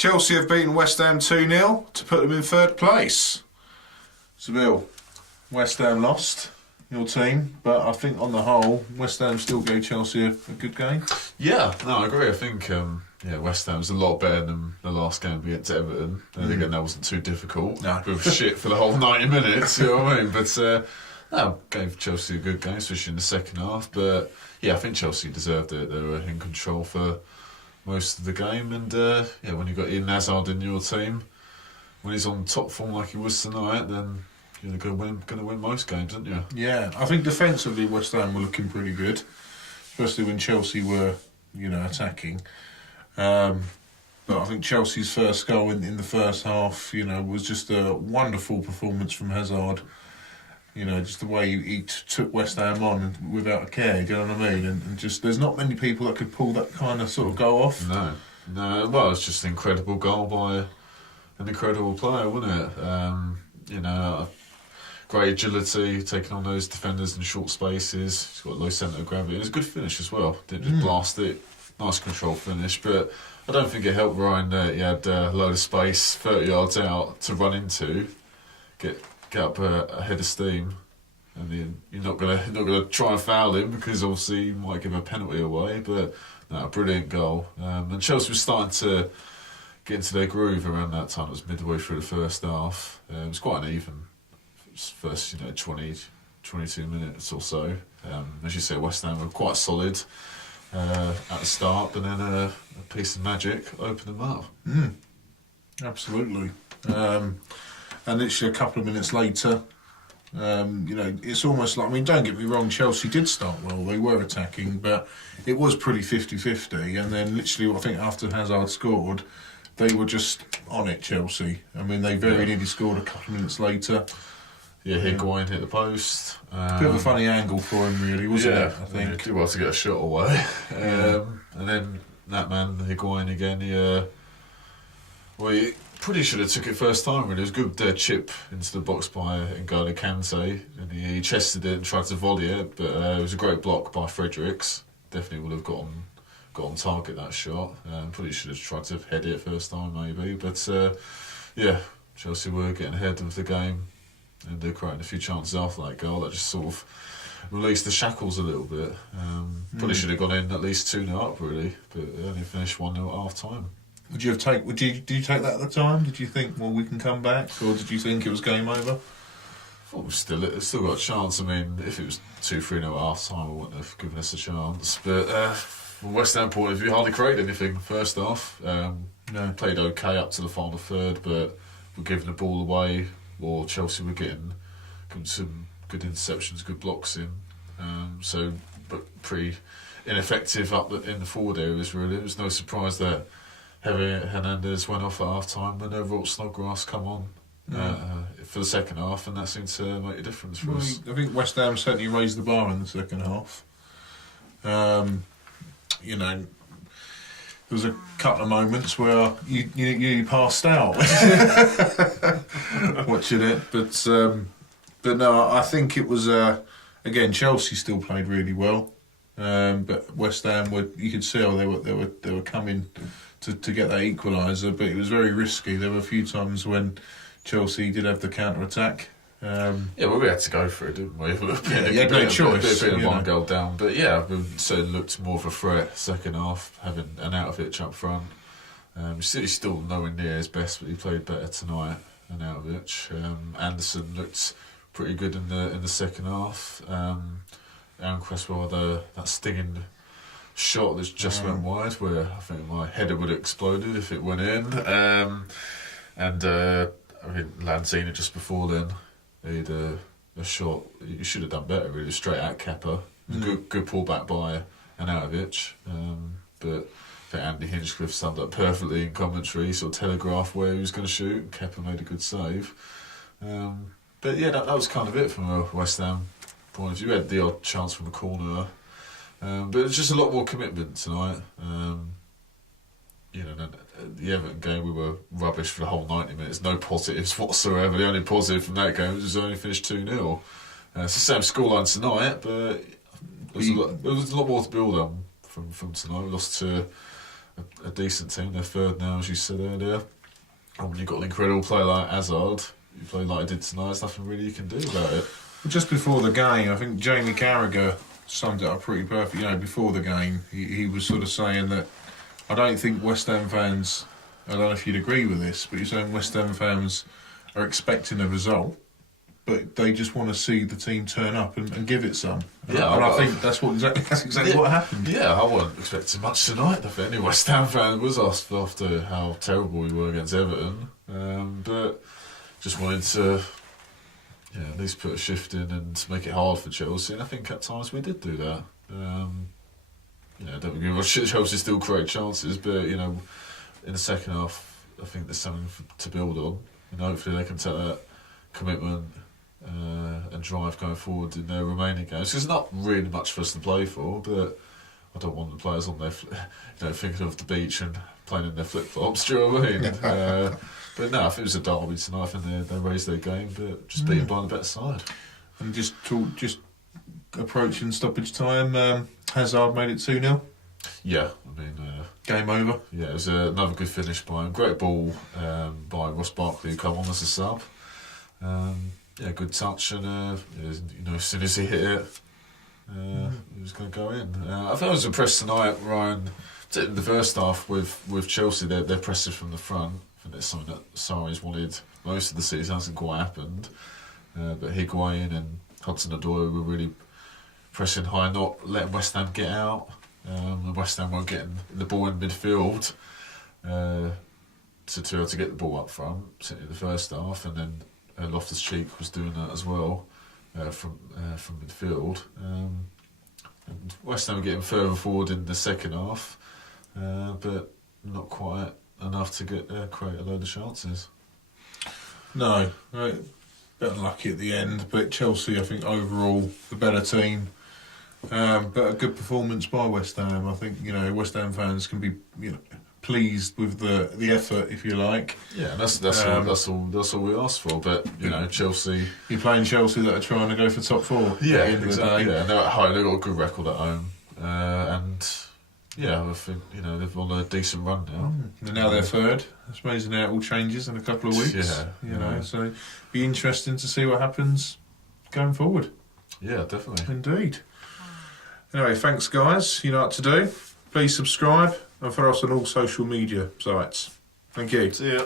Chelsea have beaten West Ham 2-0 to put them in third place. So, Bill, West Ham lost, your team, but I think on the whole, West Ham still gave Chelsea a good game. Yeah, no, I agree. I think West Ham's a lot better than the last game against Everton. And again, that wasn't too difficult. No. Bit of shit for the whole 90 minutes, you know what I mean? But no, gave Chelsea a good game, especially in the second half. But yeah, I think Chelsea deserved it. They were in control for most of the game. And when you've got Eden Hazard in your team, when he's on top form like he was tonight, then you're going to win most games, aren't you? Yeah, I think defensively West Ham were looking pretty good, especially when Chelsea were, attacking. But I think Chelsea's first goal in the first half, was just a wonderful performance from Hazard. Just the way he took West Ham on without a care, do you know what I mean? And just, there's not many people that could pull that kind of sort of goal off. No. Well, it's just an incredible goal by an incredible player, wasn't it? Great agility, taking on those defenders in short spaces. He's got low centre of gravity. It was a good finish as well. Didn't just blast it. Nice control finish, but I don't think it helped Ryan that he had a load of space 30 yards out to run into, get up a head of steam, and then you're not gonna try and foul him because obviously you might give a penalty away. But no, brilliant goal. And Chelsea was starting to get into their groove around that time. It was midway through the first half. It was quite an even first 20, 22 minutes or so. As you say, West Ham were quite solid at the start, but then a piece of magic opened them up. Absolutely. And literally a couple of minutes later, it's almost like, don't get me wrong, Chelsea did start well, they were attacking, but it was pretty 50-50, and then literally, I think after Hazard scored, they were just on it, Chelsea. They very nearly scored a couple of minutes later. Yeah, Higuain hit the post. Bit of a funny angle for him, really, wasn't it? I think. Yeah, did well to get a shot away. And then that man, Higuain again, he pretty should have took it first time, really. It was a good chip into the box by N'Golo Kante, and he chested it and tried to volley it, but it was a great block by Fredericks. Definitely would have got on target, that shot. Probably should have tried to head it first time, maybe. But Chelsea were getting ahead of the game, and they're creating a few chances after that goal that just sort of released the shackles a little bit. Probably should have gone in at least 2-0 up, really, but they only finished 1-0 at half time. Did you take that at the time? Did you think, well, we can come back, or did you think it was game over? I thought it's still got a chance. If it was 2-3-0 at half time, I wouldn't have given us a chance. But from West Ham point of view, hardly created anything first half. Played okay up to the final third, but were giving the ball away, or Chelsea were getting some good interceptions, good blocks in. But pretty ineffective up in the forward areas, really. It was no surprise that Hernandez went off at half time when Walt Snodgrass come on for the second half, and that seemed to make a difference for us. I think West Ham certainly raised the bar in the second half. There was a couple of moments where you passed out watching it, but no, I think it was again, Chelsea still played really well, but West Ham you could see how they were coming to get that equaliser, but it was very risky. There were a few times when Chelsea did have the counter attack. We had to go for it, didn't we? You had no choice. Being one goal down, but we certainly looked more of a threat second half, having an Arnautovic up front. He's still nowhere near his best, but he played better tonight, Arnautovic. Anderson looked pretty good in the second half. Aaron Cresswell had that stinging shot that just went wide, where I think my header would have exploded if it went in. I think Lanzini just before then, he had a shot. He should have done better, really, straight at Kepa. Good pullback by Arnautovic. But I think Andy Hinchcliffe summed up perfectly in commentary. He sort of telegraphed where he was going to shoot, and Kepa made a good save. That was kind of it from a West Ham point of view. We had the odd chance from a corner. But it's just a lot more commitment tonight. The Everton game, we were rubbish for the whole 90 minutes. No positives whatsoever. The only positive from that game was only finished 2-0. It's the same scoreline tonight, but there was a lot more to build on from tonight. We lost to a decent team. They're third now, as you said earlier. And when you've got an incredible player like Hazard, you play like I did tonight, there's nothing really you can do about it. Just before the game, I think Jamie Carragher summed it up pretty perfect. Before the game, he was sort of saying that I don't think West Ham fans, I don't know if you'd agree with this, but he's saying West Ham fans are expecting a result, but they just want to see the team turn up and give it some. Yeah, and I think that's exactly what happened. Yeah, I wasn't expecting much tonight. I think any West Ham fan was asked after how terrible we were against Everton, but just wanted to at least put a shift in and make it hard for Chelsea, and I think at times we did do that. Don't agree with Chelsea still create chances, but in the second half I think there's something to build on, and hopefully they can take that commitment and drive going forward in their remaining games. There's not really much for us to play for, but I don't want the players on their thinking of the beach and playing in their flip-flops. Do you know what I mean? But no, if it was a derby tonight, I think they raised their game, but just beaten by the better side. And just approaching stoppage time, Hazard made it 2-0. Yeah, I mean... game over. Yeah, it was another good finish by him. Great ball by Ross Barkley, who came on as a sub. Good touch, and as soon as he hit it, he was going to go in. I think I was impressed tonight, Ryan, in the first half with Chelsea. They're pressing from the front. I think that's something that Sarri's wanted most of the season. Hasn't quite happened, but Higuain and Hudson-Odoi were really pressing high, not letting West Ham get out. West Ham were getting the ball in midfield to be able to get the ball up front, certainly the first half, and then Loftus-Cheek was doing that as well from midfield. And West Ham were getting further forward in the second half, but not quite enough to create a load of chances. No, a bit unlucky at the end, but Chelsea, I think, overall the better team. But a good performance by West Ham. I think West Ham fans can be pleased with the effort, if you like. Yeah, that's all we asked for. But Chelsea, you're playing Chelsea that are trying to go for top four. Yeah, at the end exactly. Of the day. Yeah, and they're at home. They've got a good record at home, and I think they've on a decent run now. And now they're third. It's amazing how it all changes in a couple of weeks. Yeah, so be interesting to see what happens going forward. Yeah, definitely. Indeed. Anyway, thanks guys. You know what to do. Please subscribe and follow us on all social media sites. Thank you. See ya.